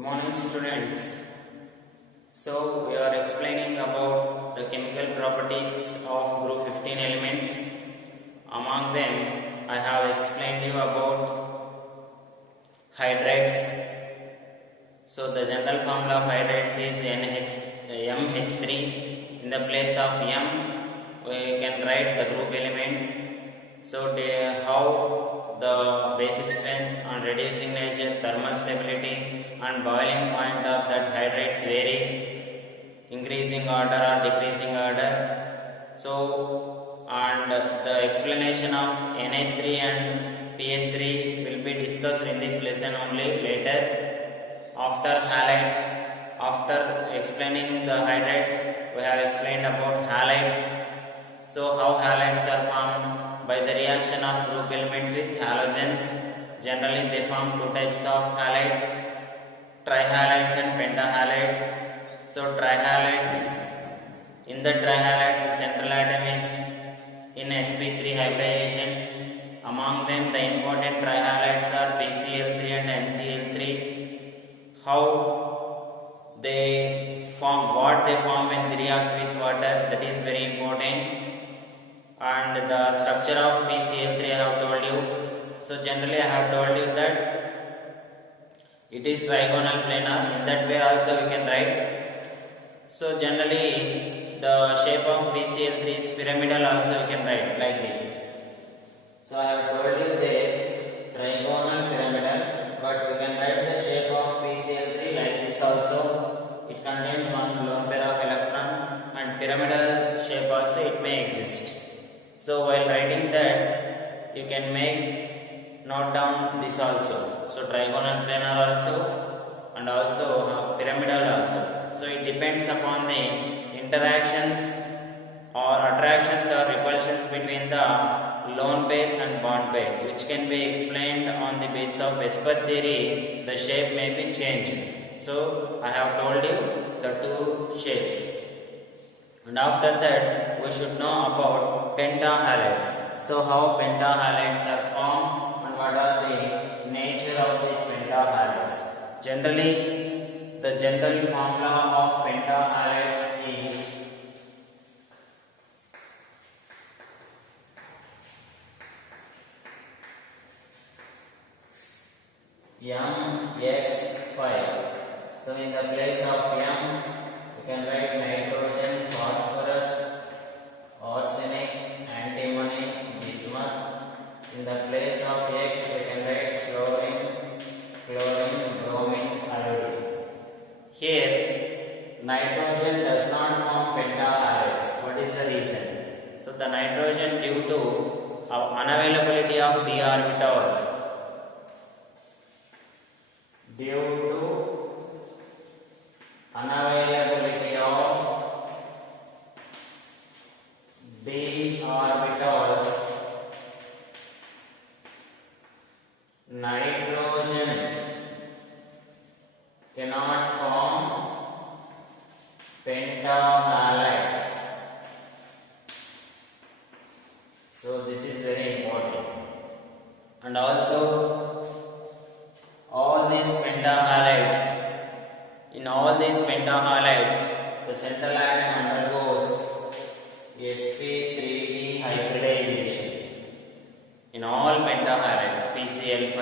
morning, students. So we are explaining about the chemical properties of group 15 elements. Among them, I have explained you about hydrates. So the general formula of hydrates is MH3. In the place of M, we can write the group elements. So how the basic strength and reducing nature, thermal stability and boiling point of that hydrates varies, increasing order or decreasing order. So and the explanation of NH3 and PH3 will be discussed in this lesson only later. After halides, after explaining the hydrates, we have explained about halides. So how halides are formed? By the reaction of group elements with halogens. Generally they form two types of halides, trihalides and pentahalides. So trihalides, in the trihalides the central atom is in sp3 hybridization. Among them the important trihalides are PCl3 and MCl3. How they form, what they form when they react with water, that is very important. And the structure of PCl3 I have told you. So generally I have told you that it is trigonal planar. In that way also we can write. So generally the shape of PCl3 is pyramidal also we can write like this. So I have told you the trigonal pyramidal, but we can write the shape of PCl3 like this also. It contains one lone pair of electron, and pyramidal shape also it may exist. So while writing that, you can note down this also. So trigonal planar also, and also pyramidal also. So it depends upon the interactions or attractions or repulsions between the lone pairs and bond pairs, which can be explained on the basis of Vesper theory. The shape may be changed. So I have told you the two shapes. And after that, we should know about pentahalides. So how pentahalides are formed and what are the nature of these pentahalides. Generally, the general formula of pentahalides is MX5. So in the place of M, you can write nitrogen, phosphorus, arsenic, antimony, bismuth. In the place of X, we can write chlorine, bromine, iodine. Here, nitrogen does not form pentahalides. What is the reason? So the nitrogen, due to unavailability of d orbitals, due to unavailability of d orbitals, nitrogen cannot form pentahalides. So this is very important. And also all these pentahalides, in all these pentahalides, the central atom undergoes sp3d hybridization. In all pentahalides, PCl5,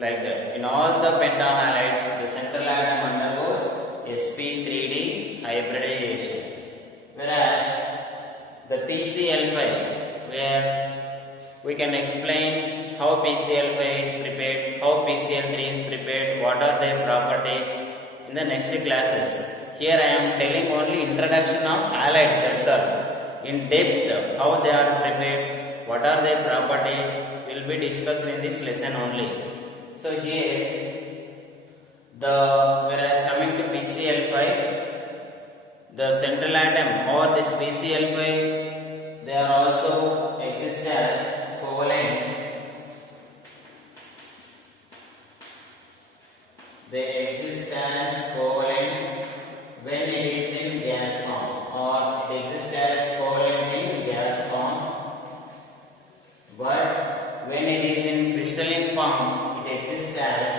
like that. In all the pentahalides, the central atom undergoes sp3d hybridization. Whereas the PCl5, where we can explain how PCl5 is prepared, how PCl3 is prepared, what are their properties in the next classes. Here I am telling only introduction of halides, that's all. In depth, how they are prepared, what are their properties, will be discussed in this lesson only. So here, whereas coming to PCl5, the central atom or this PCl5, they are also exist as covalent. They exist as covalent when it is in gas form, or it exists as covalent in gas form. But when it is in crystalline form, it exists as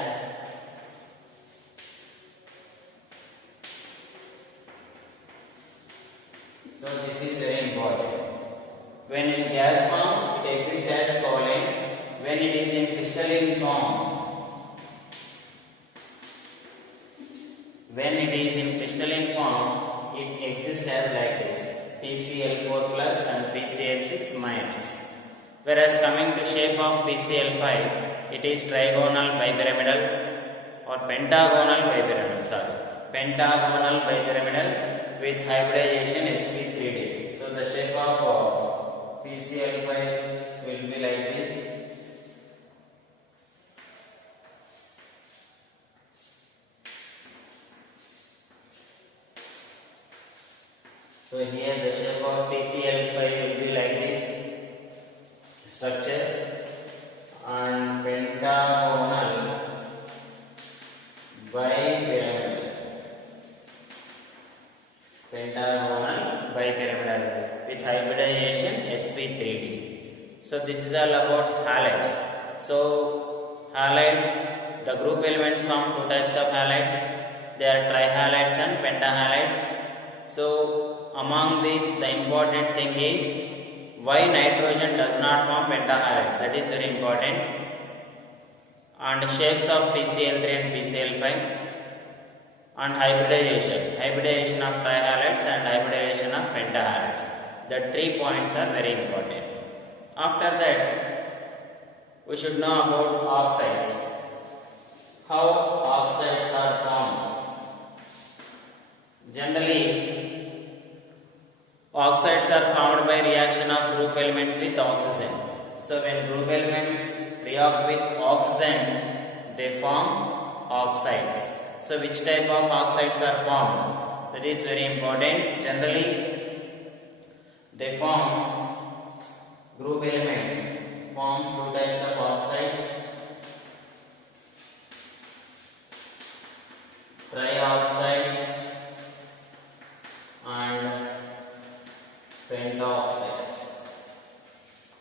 When in gas form, it exists as covalent. When it is in crystalline form, it exists as like this: PCl4 plus and PCl6 minus. Whereas coming to shape of PCl5, it is trigonal bipyramidal or pentagonal bipyramidal. Pentagonal bipyramidal with hybridization sp3d. So the shape of PCl5 will be like this. So here the shape of PCl5 will be like this structure, and pentagonal bipyramidal with hybridization sp3d. So this is all about halides. So halides, the group elements form two types of halides. They are trihalides and pentahalides. So among these, the important thing is why nitrogen does not form pentahalides. That is very important. And shapes of PCl3 and PCl5, and hybridization of trihalides and hybridization of pentahalides. The 3 points are very important. After that, we should know about oxides. How oxides are formed. Generally, oxides are formed by reaction of group elements with oxygen. So when group elements react with oxygen, they form oxides. So which type of oxides are formed? That is very important. Generally, they form group elements forms two types of oxides: trioxides and pentaoxides.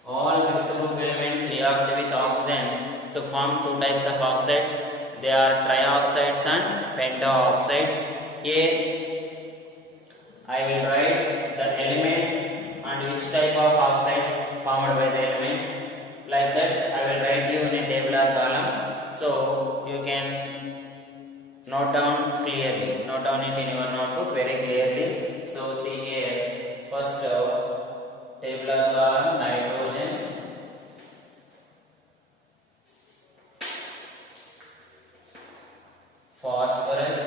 All 5 group elements react with oxygen to form two types of oxides. They are trioxides and pentaoxides. Here I will write the element and which type of oxides formed by the element. Like that I will write you in a tabular column, so you can note down clearly. Note down it in your notebook very clearly. So see here, first tabular column: nitrogen, phosphorus,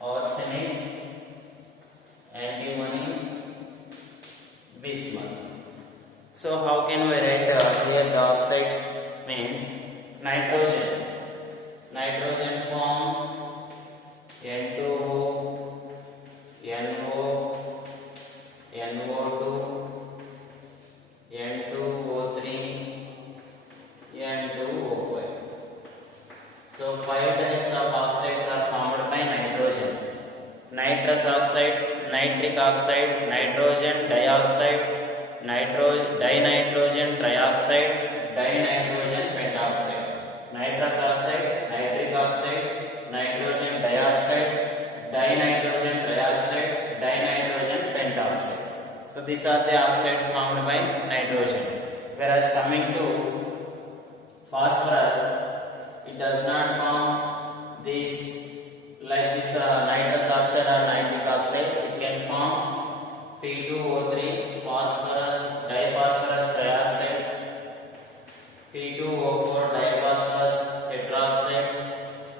arsenic, antimony, bismuth. So how can we write here the oxides? Means nitrogen form N2O, NO, NO2, N2O3, N2O5. So 5 types of oxides are formed by nitrogen: nitrous oxide, nitric oxide, nitrogen dioxide, dinitrogen trioxide, dinitrogen pentoxide. Nitrous oxide, nitric oxide, nitrogen dioxide, dinitrogen trioxide, dinitrogen pentoxide. So these are the oxides formed by nitrogen. Whereas coming to phosphorus, it does not form this like this nitrous oxide or nitric oxide. It can form P2O3, phosphorus diphosphorus trioxide, P2O4 diphosphorus tetroxide,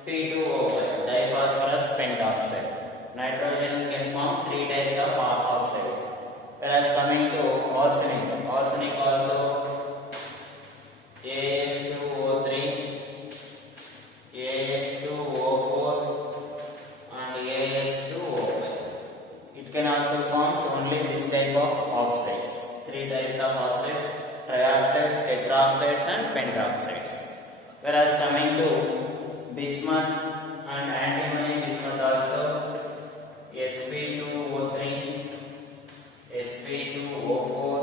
P2O5 diphosphorus pentoxide. Nitrogen can form 3 types of oxides. Whereas coming to arsenic also AS2O3, AS2O4 and AS2O5. It can also form only this type of oxides. 3 types of oxides: trioxides, tetroxides and pentoxides. Whereas coming to bismuth and antimony bismuth also Sp2O3, Sp2O4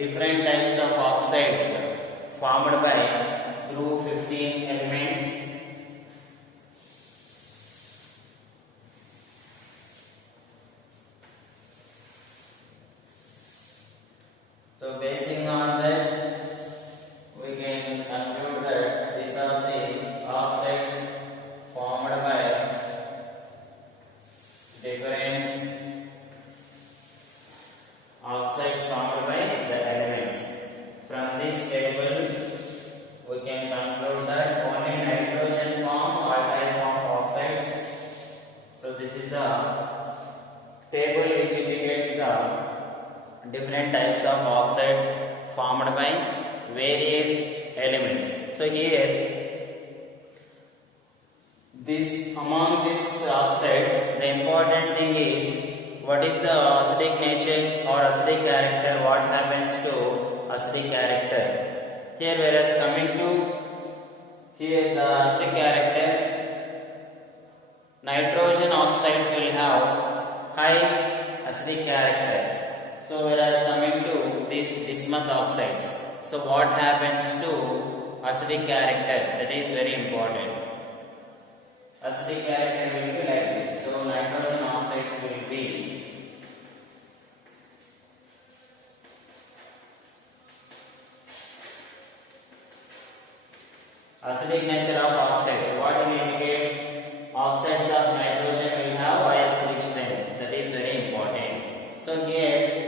different types of oxides formed by group 15 elements. So basing on that, we can conclude that these are the oxides formed by different oxides formed by the elements. From this table, we can conclude that only nitrogen form all type of oxides. So this is a table which indicates the different types of oxides formed by various elements. So here, this among these oxides, the important thing is what is the acidic nature or acidic character, what happens to acidic character. Here, whereas coming to here the acidic character, nitrogen oxides will have high acidic character. So whereas coming to these bismuth oxides, so what happens to acidic character? That is very important. Acidic character will be like this. So nitrogen oxides will be acidic nature of oxides. What it indicates? Oxides of nitrogen will have high acidic strength. That is very important. So here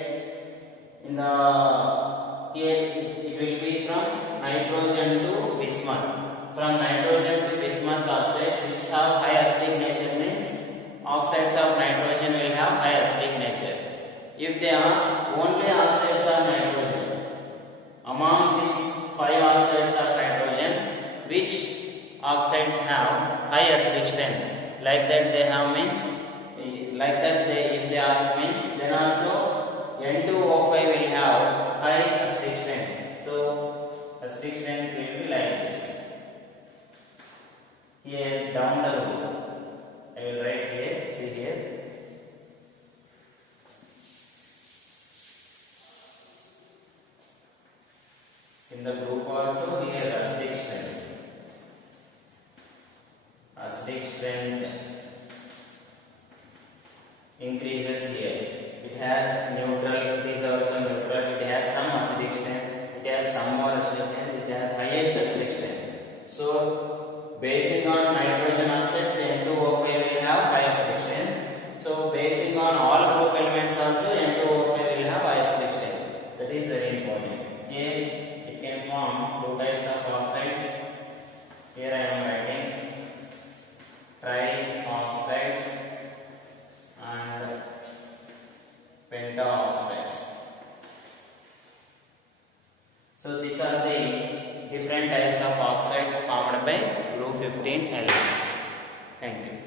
it will be from nitrogen to bismuth. From nitrogen to bismuth oxides which have high acidic nature means oxides of nitrogen will have high acidic nature. If they ask only oxides of nitrogen, among these 5 oxides of nitrogen, which oxides have high acidic strength? Like that they have means, like that if they ask means, then also N2O5 will have high acidic strength. So acidic strength will be like this. Here down the row, I will write here. See here. In the group also here acidic strength. Acidic strength increases here. It has neutral, it is also neutral, it has some acidic strength, it has some more acidic strength, it has highest acidic strength. So, basing on nitrogen oxides, N2O5 will have high acidic strength. So, basing on all group elements also, N2O5 will have high acidic strength. That is very important. Here, it can form 2 types of oxides. Here I am writing trioxides and pentaoxides. So these are the different types of oxides formed by group 15 elements. Thank you.